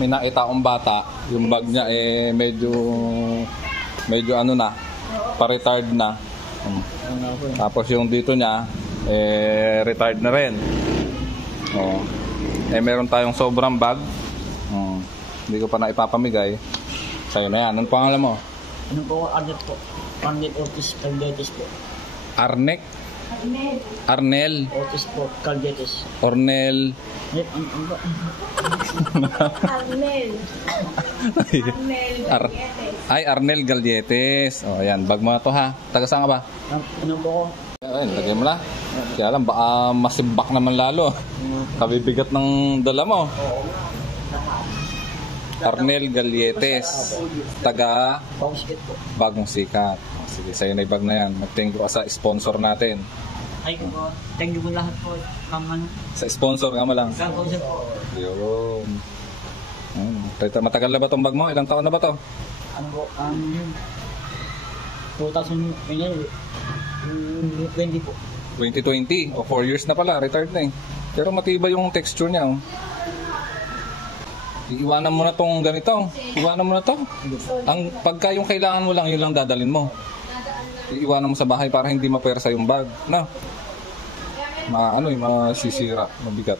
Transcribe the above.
may nakita akong bata, yung bag niya medyo ano na, pa-retard na. Tapos yung dito niya, retired na rin. Oh. Meron tayong sobrang bag. Hindi ko pa na ipapamigay. Sa'yo na yan. Anong pangalan mo? Ano po? Arnett po. Arnett Otis Caldetes po. Arnett? Arnel? Otis po. Caldetes. Ornel? Ano ba? Arnel. Arnel Galietes. Ay, Arnel Galietes. O, ayan. Bag mo na to ha. Taga saan ka ba? Ano po? Ayun, lagay mo na. Kaya lang, baka masibak naman lalo. Kabibigat ng dala mo. Arnel Galietes. Taga Bagong po. Bagong Sikat. Sige, sa'yo na yung bag na yan. Mag-thank you ka sa sponsor natin. Ay po. Thank you po lahat po. Sa sponsor ka mo lang. Saan po siya po? Yun. Matagal na ba itong bag mo? Ilang taon na ba to? Ano po? 2020 po. 2020. O 4 years na pala. Retired na eh. Pero matibay yung texture niya. Oh. Iwanan mo na tong ganito. Iwanan mo na to. Pagka yung kailangan mo lang, yun lang dadalhin mo. Iwanan mo sa bahay para hindi mapersa yung bag. Na? Masisira. Mabigat.